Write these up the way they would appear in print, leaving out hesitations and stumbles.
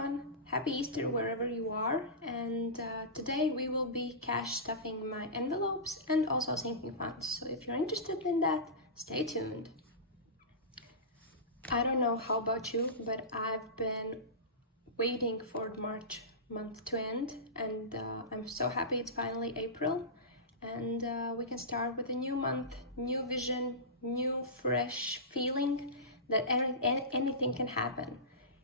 everyone, happy Easter wherever you are, and today we will be cash stuffing my envelopes and also sinking funds. So if you're interested in that, stay tuned. I don't know how about you, but I've been waiting for March month to end, and I'm so happy it's finally April, and we can start with a new month, new vision, new fresh feeling that anything can happen.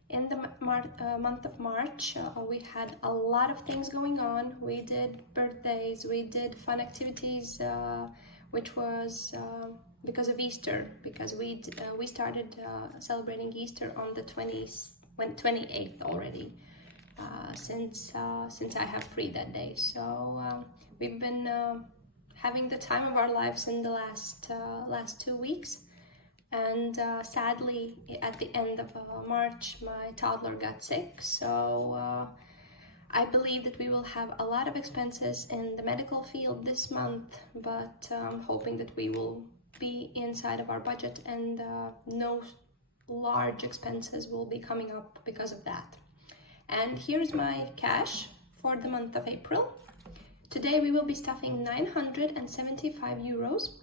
In the month of March, we had a lot of things going on. We did birthdays, we did fun activities, which was because of Easter, because we started celebrating Easter on the 28th already, since I have free that day. So we've been having the time of our lives in the last 2 weeks. And sadly, at the end of March, my toddler got sick, so I believe that we will have a lot of expenses in the medical field this month, but I'm hoping that we will be inside of our budget and no large expenses will be coming up because of that. And here's my cash for the month of April. Today we will be stuffing 975 euros,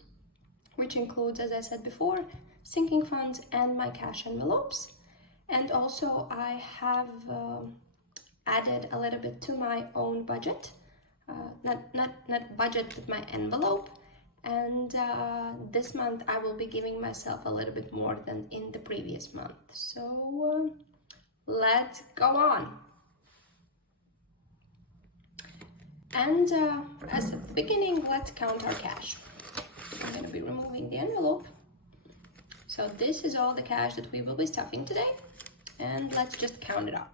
which includes, as I said before, sinking funds and my cash envelopes. And also I have added a little bit to my own budget, not budget, but my envelope. And this month I will be giving myself a little bit more than in the previous month. So let's go on. And as at the beginning, let's count our cash. I'm going to be removing the envelope. So this is all the cash that we will be stuffing today, and let's just count it up.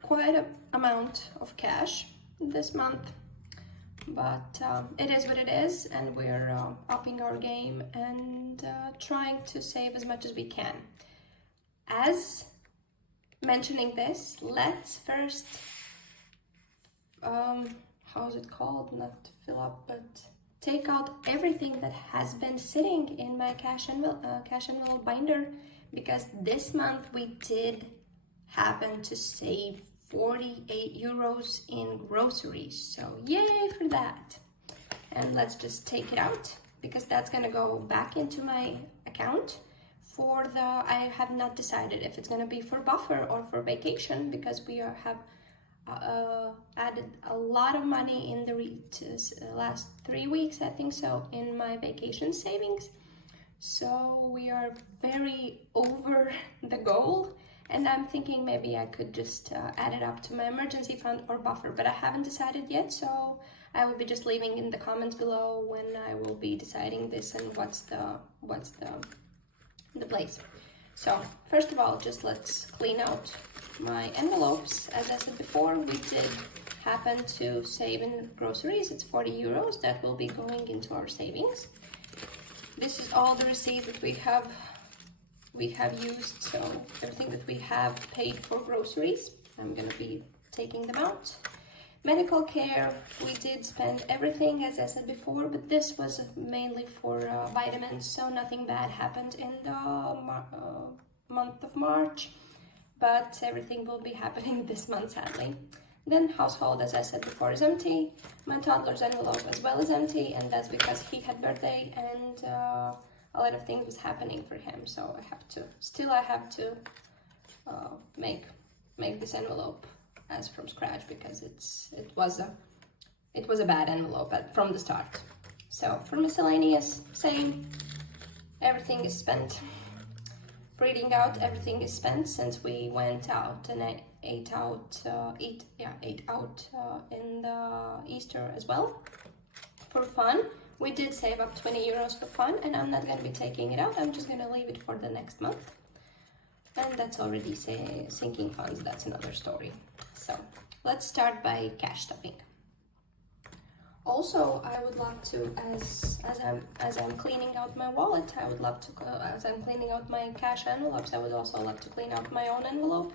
Quite an amount of cash this month, but it is what it is, and we're upping our game and trying to save as much as we can. As mentioning this, let's first how's it called, not fill up, but take out everything that has been sitting in my cash envelope binder, because this month we did happen to save 48 euros in groceries, so yay for that. And let's just take it out, because that's gonna go back into my account for the, I have not decided if it's gonna be for buffer or for vacation, because we have added a lot of money in the last 3 weeks, I think so, in my vacation savings. So we are very over the goal. And I'm thinking maybe I could just add it up to my emergency fund or buffer, but I haven't decided yet, so I will be just leaving in the comments below when I will be deciding this and what's the place. So first of all, just let's clean out my envelopes. As I said before, we did happen to save in groceries. It's 40 euros that will be going into our savings. This is all the receipts that we have used, so everything that we have paid for groceries, I'm gonna be taking them out. Medical care, we did spend everything, as I said before, but this was mainly for vitamins, so nothing bad happened in the month of March, but everything will be happening this month, sadly. Then household, as I said before, is empty. My toddler's envelope as well is empty, and that's because he had birthday and a lot of things was happening for him, so I have to make this envelope as from scratch, because it was a bad envelope from the start. So for miscellaneous, same, everything is spent. Reading out, everything is spent since we went out and ate out in the Easter as well. For fun, we did save up 20 euros for fun, and I'm not going to be taking it out. I'm just going to leave it for the next month. And that's already sinking funds. That's another story. So let's start by cash stuffing. Also, I would love to, as I'm cleaning out my wallet, I would love to, as I'm cleaning out my cash envelopes, I would also love to clean out my own envelope,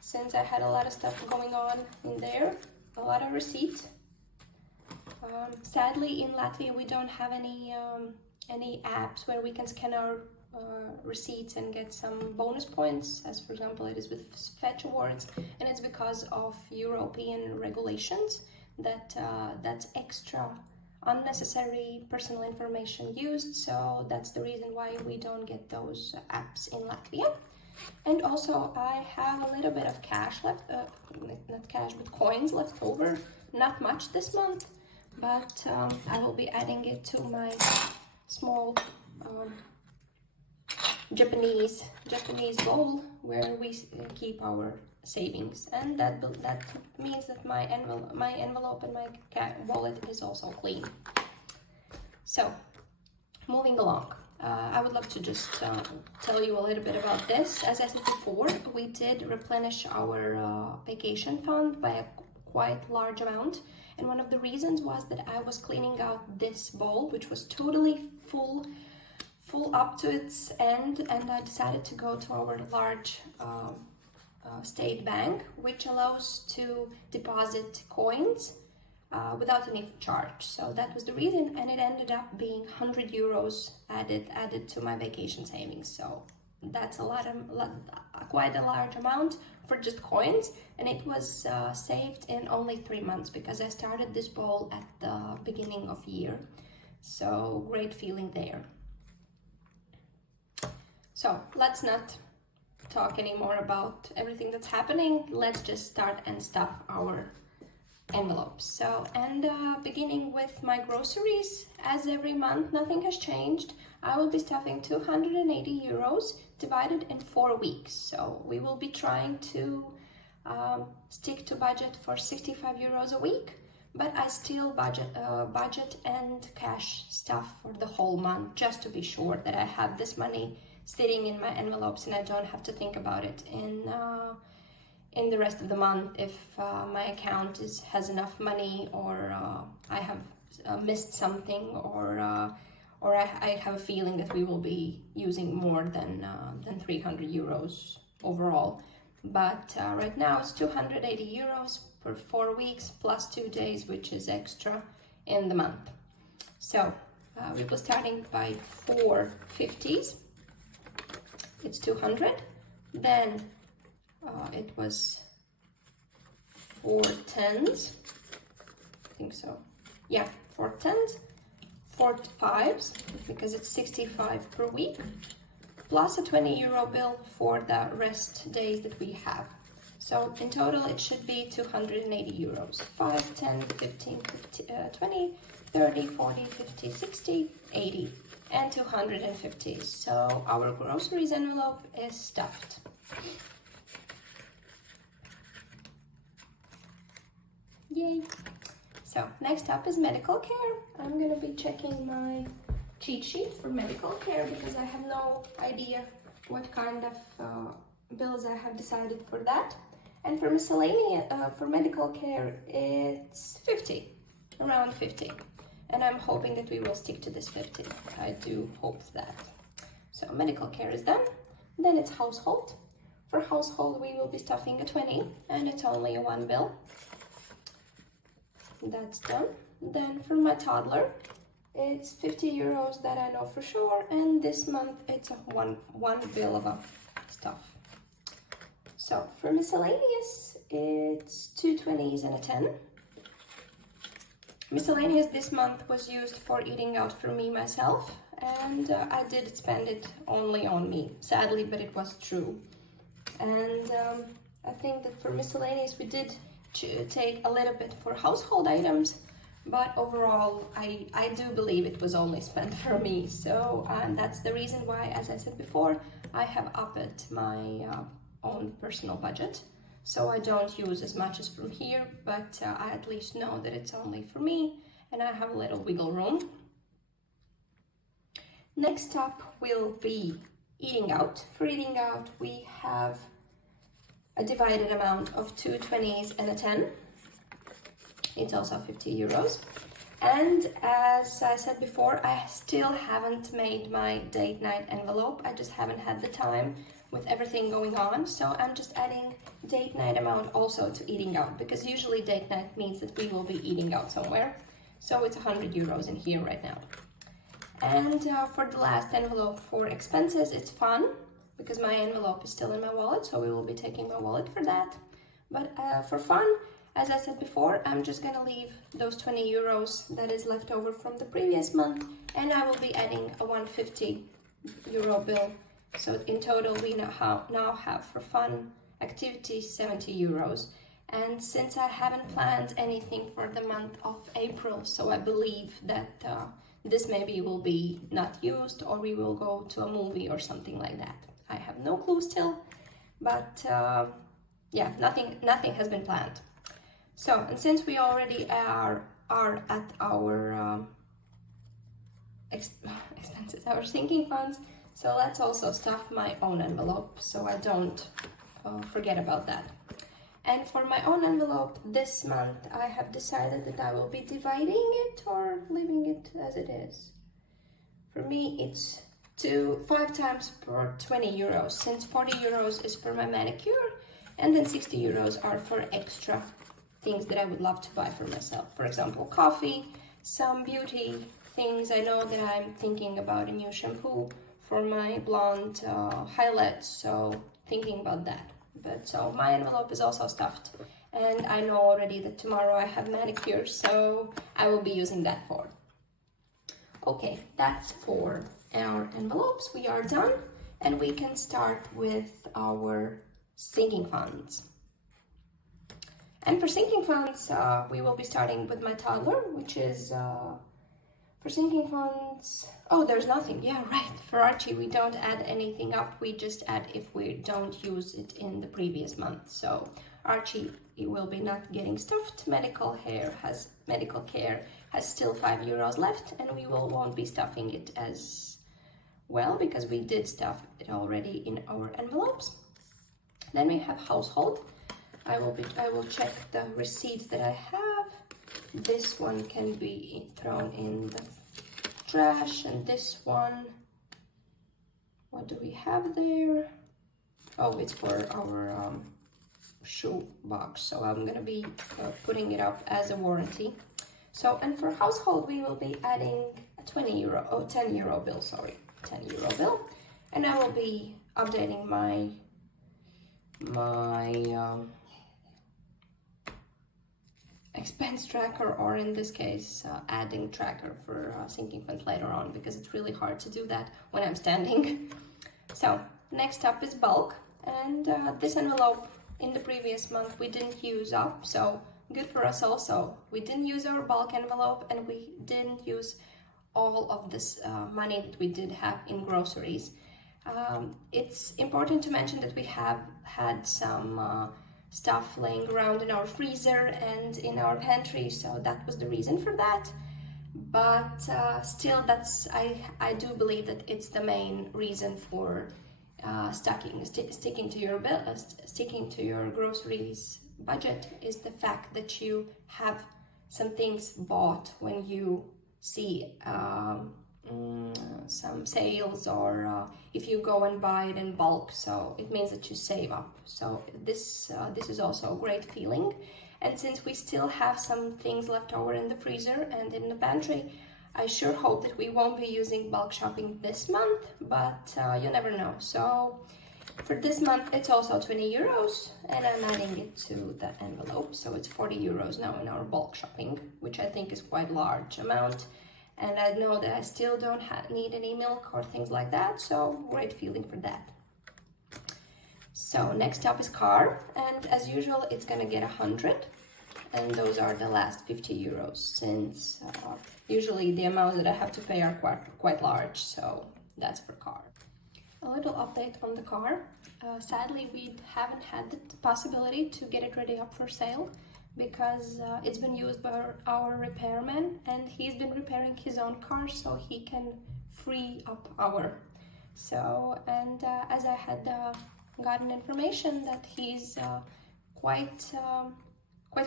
since I had a lot of stuff going on in there, a lot of receipts. Sadly, in Latvia, we don't have any apps where we can scan our receipts and get some bonus points, as for example it is with Fetch Awards, and it's because of European regulations that that's extra unnecessary personal information used, so that's the reason why we don't get those apps in Latvia. And also I have a little bit of cash left, not cash but coins left over, not much this month, but I will be adding it to my small Japanese bowl where we keep our savings, and that means that my envelope and my wallet is also clean. So moving along, I would love to just tell you a little bit about this. As I said before, we did replenish our vacation fund by a quite large amount, and one of the reasons was that I was cleaning out this bowl, which was totally full up to its end, and I decided to go to our large state bank, which allows to deposit coins without any charge. So that was the reason, and it ended up being 100 euros added to my vacation savings. So that's quite a large amount for just coins, and it was saved in only 3 months because I started this bowl at the beginning of year. So great feeling there. So let's not talk anymore about everything that's happening. Let's just start and stuff our envelopes. So, and beginning with my groceries, as every month, nothing has changed. I will be stuffing 280 euros divided in 4 weeks. So we will be trying to stick to budget for 65 euros a week, but I still budget and cash stuff for the whole month, just to be sure that I have this money sitting in my envelopes and I don't have to think about it in the rest of the month if my account has enough money, or I have missed something, or I have a feeling that we will be using more than 300 euros overall. But right now it's 280 euros per 4 weeks plus 2 days, which is extra in the month. So we were starting by 450s. It's 200. Then it was 4 10s. I think so. Yeah, 4 10s, 4 5s, because it's 65 per week, plus a 20 euro bill for the rest days that we have. So in total it should be 280 euros. 5, 10, 15, 20, 30, 40, 50, 60, 80, and 250. So our groceries envelope is stuffed. Yay! So next up is medical care. I'm gonna be checking my cheat sheet for medical care because I have no idea what kind of bills I have decided for that. And for miscellaneous, for medical care, it's 50, around 50. And I'm hoping that we will stick to this 50. I do hope that. So medical care is done. Then it's household. For household, we will be stuffing a 20, and it's only one bill. That's done. Then for my toddler, it's 50 euros that I know for sure, and this month it's a one bill of stuff. So for miscellaneous, it's 2 20s and a 10. Miscellaneous this month was used for eating out for me myself, and I did spend it only on me, sadly, but it was true. And I think that for miscellaneous we did take a little bit for household items, but overall I do believe it was only spent for me. So that's the reason why, as I said before, I have upped my own personal budget. So I don't use as much as from here, but I at least know that it's only for me and I have a little wiggle room. Next up will be eating out. For eating out, we have a divided amount of 2 20s and a 10. It's also 50 euros. And as I said before, I still haven't made my date night envelope. I just haven't had the time with everything going on. So I'm just adding date night amount also to eating out, because usually date night means that we will be eating out somewhere. So it's 100 euros in here right now. And for the last envelope for expenses, it's fun, because my envelope is still in my wallet, so we will be taking my wallet for that. But for fun, as I said before, I'm just gonna leave those 20 euros that is left over from the previous month, and I will be adding a 150 euro bill. So in total, we now have for fun activities 70 euros. And since I haven't planned anything for the month of April, so I believe that this maybe will be not used, or we will go to a movie or something like that. I have no clue still, but yeah, nothing has been planned. So, and since we already are at our expenses, our sinking funds, so let's also stuff my own envelope so I don't forget about that. And for my own envelope this month, I have decided that I will be dividing it or leaving it as it is. For me, it's 5 times per 20 euros, since 40 euros is for my manicure, and then 60 euros are for extra things that I would love to buy for myself. For example, coffee, some beauty things. I know that I'm thinking about a new shampoo for my blonde highlights, so thinking about that. But so my envelope is also stuffed, and I know already that tomorrow I have manicure, so I will be using that for. Okay, that's for our envelopes. We are done, and we can start with our sinking funds. And for sinking funds, we will be starting with my toddler, which is for sinking funds. Oh, there's nothing. Yeah, right. For Archie, we don't add anything up. We just add if we don't use it in the previous month. So Archie, he will be not getting stuffed. Medical care has still 5 euros left, and we won't be stuffing it as well because we did stuff it already in our envelopes. Then we have household. I will check the receipts that I have. This one can be thrown in the trash, and this one, what do we have there? Oh, it's for our shoe box, so I'm gonna be putting it up as a warranty. So, and for household, we will be adding a 10 euro bill, sorry, 10 euro bill, and I will be updating my expense tracker, or in this case adding tracker for sinking funds later on, because it's really hard to do that when I'm standing. So next up is bulk, and this envelope in the previous month we didn't use up, so good for us also. We didn't use our bulk envelope, and we didn't use all of this money that we did have in groceries. It's important to mention that we have had some stuff laying around in our freezer and in our pantry, so that was the reason for that. But still, I do believe that it's the main reason for sticking to your groceries budget, is the fact that you have some things bought when you see some sales, or if you go and buy it in bulk, so it means that you save up. So this is also a great feeling. And since we still have some things left over in the freezer and in the pantry, I sure hope that we won't be using bulk shopping this month, but you never know. So for this month, it's also 20 euros, and I'm adding it to the envelope, so it's 40 euros now in our bulk shopping, which I think is quite a large amount. And I know that I still don't need any milk or things like that, so great feeling for that. So next up is car, and as usual, it's gonna get 100, and those are the last 50 euros, since usually the amounts that I have to pay are quite large, so that's for car. A little update on the car. Sadly, we haven't had the possibility to get it ready up for sale, because it's been used by our repairman, and he's been repairing his own car so he can free up our. So, and as I had gotten information that he's quite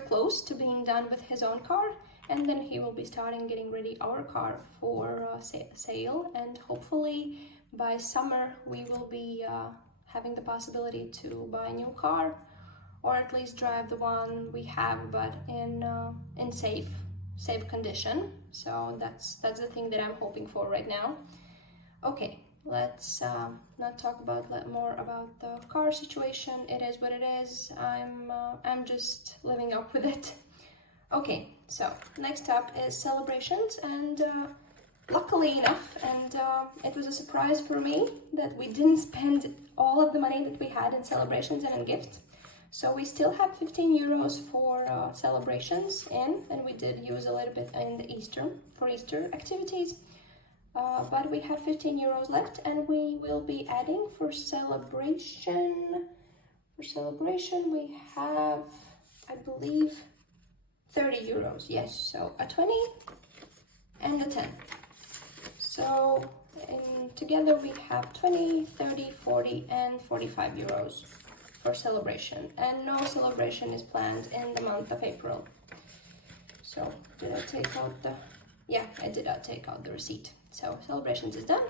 close to being done with his own car, and then he will be starting getting ready our car for sale, and hopefully by summer we will be having the possibility to buy a new car, or at least drive the one we have, but in safe condition. So that's the thing that I'm hoping for right now. Okay, let's not talk more about the car situation. It is what it is. I'm just living up with it. Okay, so next up is celebrations, and luckily enough, and it was a surprise for me that we didn't spend all of the money that we had in celebrations and in gifts. So we still have 15 euros for celebrations in, and we did use a little bit in the Easter activities. But we have 15 euros left, and we will be adding for celebration. For celebration, we have, I believe, 30 euros. Yes, so a 20 and a 10. So together we have 20, 30, 40, and 45 euros for celebration. And no celebration is planned in the month of April. So did I take out the... Yeah, I did not take out the receipt. So celebrations is done.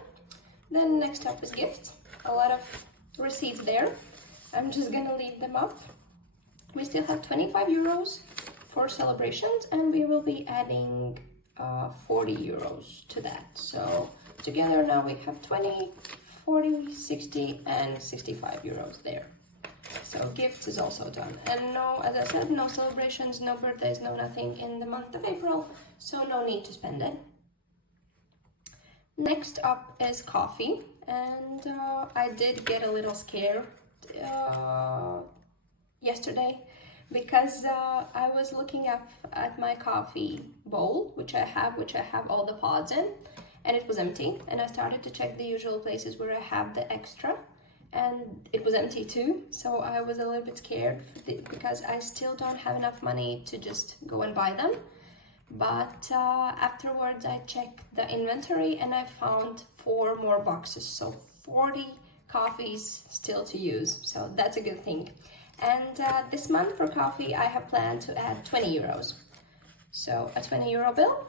Then next up is gifts. A lot of receipts there. I'm just gonna leave them up. We still have 25 euros for celebrations, and we will be adding 40 euros to that. So together now we have 20, 40, 60, and 65 euros there. So gifts is also done. And no, as I said, no celebrations, no birthdays, no nothing in the month of April, so no need to spend it. Next up is coffee, and I did get a little scared yesterday, because I was looking at my coffee bowl, which I have all the pods in, and it was empty. And I started to check the usual places where I have the extra, and it was empty too. So I was a little bit scared because I still don't have enough money to just go and buy them. But afterwards I checked the inventory and I found 4 more boxes, so 40 coffees still to use, so that's a good thing. And this month for coffee I have planned to add 20 euros. So a 20 euro bill,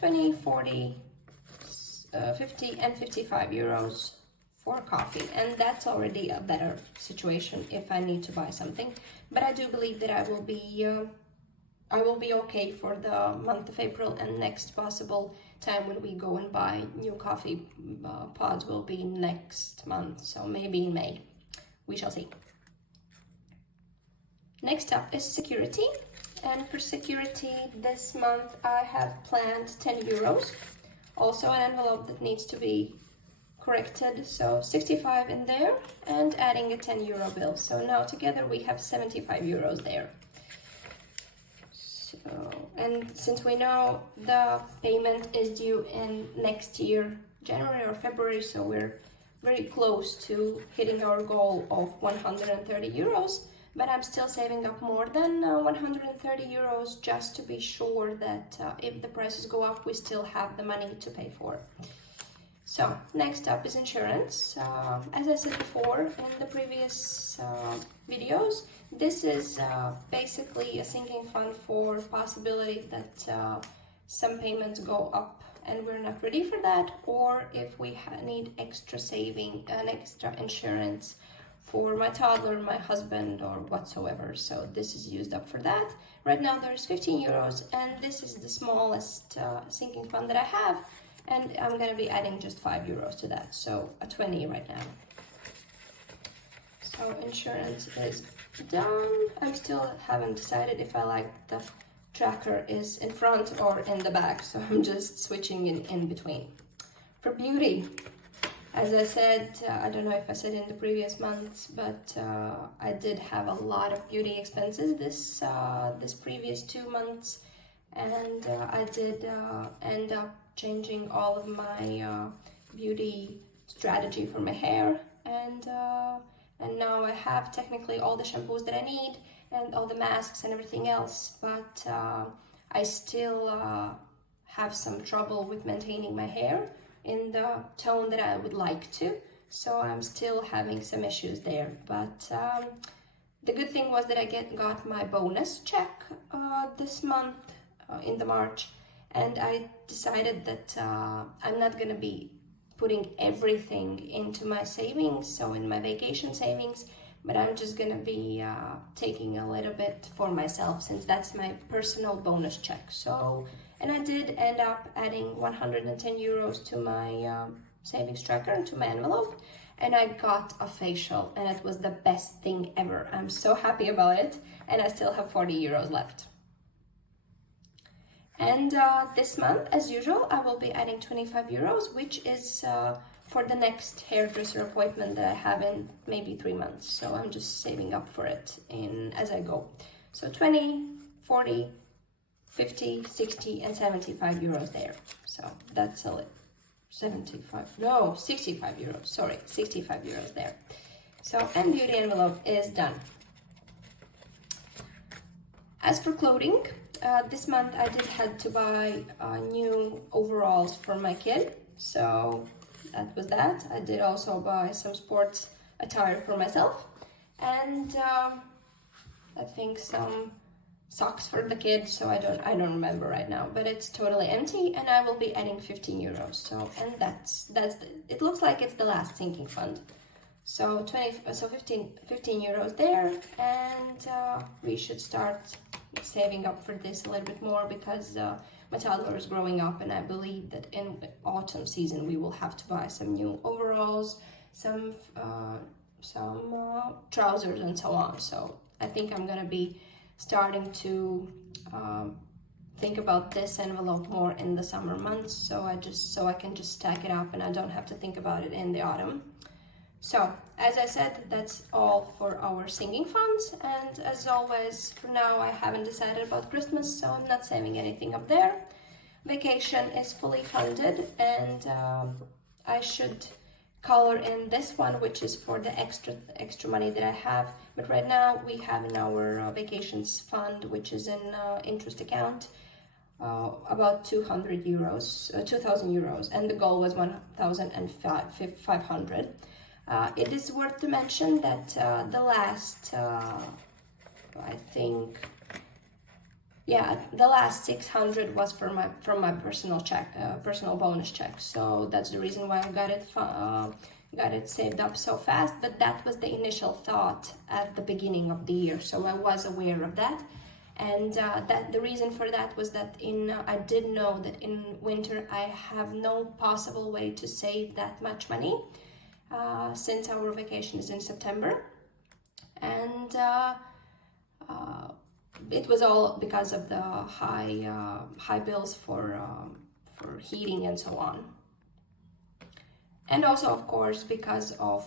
20, 40, 50 and 55 euros for coffee, and that's already a better situation if I need to buy something. But I do believe that I will be okay for the month of April, and next possible time when we go and buy new coffee pods will be next month, so maybe in May. We shall see. Next up is security, and for security this month I have planned 10 euros. Also an envelope that needs to be corrected, so 65 in there, and adding a 10 euro bill. So now together we have 75 euros there. So, and since we know the payment is due in next year, January or February, so we're very close to hitting our goal of 130 euros, but I'm still saving up more than 130 euros just to be sure that if the prices go up, we still have the money to pay for. So next up is insurance. As I said before in the previous videos, this is basically a sinking fund for possibility that some payments go up and we're not ready for that, or if we need extra saving and extra insurance for my toddler, my husband, or whatsoever. So this is used up for that. Right now there's 15 euros, and this is the smallest sinking fund that I have, and I'm gonna be adding just 5 euros to that, so a 20 right now. So insurance is done. I still haven't decided if I like the tracker is in front or in the back, so I'm just switching in between. For beauty, as I said, I don't know if I said in the previous months, but I did have a lot of beauty expenses this previous 2 months, and I did end up changing all of my beauty strategy for my hair, and now I have technically all the shampoos that I need and all the masks and everything else, but I still have some trouble with maintaining my hair in the tone that I would like to, so I'm still having some issues there. But the good thing was that I got my bonus check this month in the March, and I decided that I'm not gonna be putting everything into my savings, so in my vacation savings, but I'm just gonna be taking a little bit for myself, since that's my personal bonus check. So, and I did end up adding 110 euros to my savings tracker, and to my envelope, and I got a facial, and it was the best thing ever. I'm so happy about it, and I still have 40 euros left. And this month, as usual, I will be adding 25 euros, which is for the next hairdresser appointment that I have in maybe 3 months. So I'm just saving up for it as I go. So 20, 40, 50, 60, and 75 euros there. So that's a 65 euros, sorry, 65 euros there. So, and beauty envelope is done. As for clothing, this month I did had to buy new overalls for my kid, so that was that. I did also buy some sports attire for myself, and I think some socks for the kid, so I don't remember right now, but it's totally empty, and I will be adding 15 euros. So, and it looks like it's the last sinking fund. So 15 euros there, and we should start saving up for this a little bit more, because my toddler is growing up, and I believe that in autumn season we will have to buy some new overalls, some trousers, and so on. So I think I'm gonna be starting to think about this envelope more in the summer months, so I can just stack it up, and I don't have to think about it in the autumn. So, as I said, that's all for our sinking funds, and as always, for now I haven't decided about Christmas, so I'm not saving anything up there. Vacation is fully funded, and I should color in this one, which is for the extra money that I have, but right now we have in our vacations fund, which is in interest account, about 200 euros, 2,000 euros, and the goal was 1,500. It is worth to mention that the last, I think, the last 600 was from my personal bonus check. So that's the reason why I got it saved up so fast. But that was the initial thought at the beginning of the year, so I was aware of that. And the reason for that was that I did know that in winter I have no possible way to save that much money. Since our vacation is in September, and it was all because of the high bills for heating and so on, and also of course because of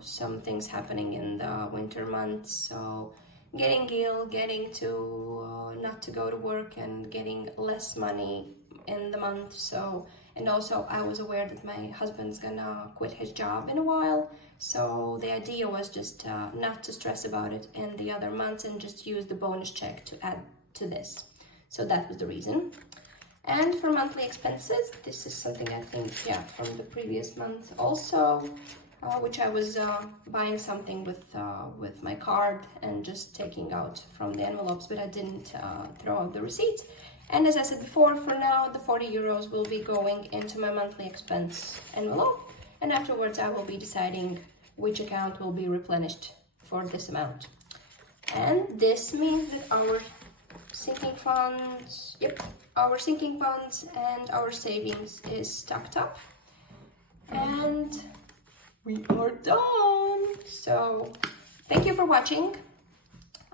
some things happening in the winter months. So getting ill, getting to not to go to work, and getting less money in the month. So, and also I was aware that my husband's gonna quit his job in a while, so the idea was just not to stress about it in the other months, and just use the bonus check to add to this. So that was the reason. And for monthly expenses, this is something I think, from the previous month also, which I was buying something with my card and just taking out from the envelopes, but I didn't throw out the receipt. And as I said before, for now, the 40 euros will be going into my monthly expense envelope, and afterwards I will be deciding which account will be replenished for this amount. And this means that our sinking funds, and our savings is stacked up, and we are done. So thank you for watching.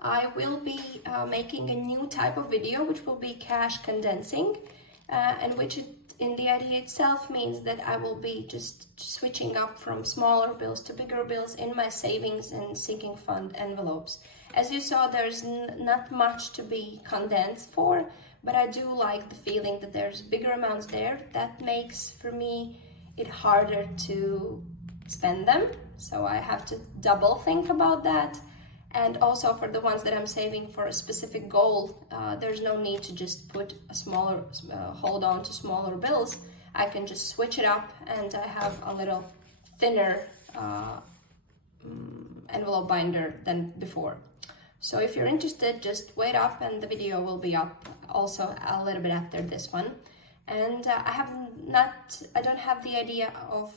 I will be making a new type of video, which will be cash condensing, and which in the idea itself means that I will be just switching up from smaller bills to bigger bills in my savings and sinking fund envelopes. As you saw, there's not much to be condensed for, but I do like the feeling that there's bigger amounts there. That makes, for me, it harder to spend them, so I have to double think about that. And also for the ones that I'm saving for a specific goal, there's no need to just put a smaller, hold on to smaller bills. I can just switch it up, and I have a little thinner envelope binder than before. So if you're interested, just wait up, and the video will be up also a little bit after this one. And I don't have the idea of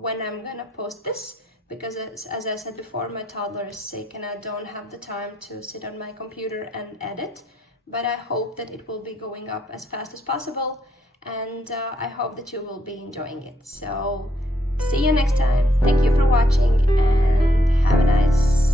when I'm gonna post this, because as I said before, my toddler is sick and I don't have the time to sit on my computer and edit. But I hope that it will be going up as fast as possible, and I hope that you will be enjoying it. So see you next time. Thank you for watching and have a nice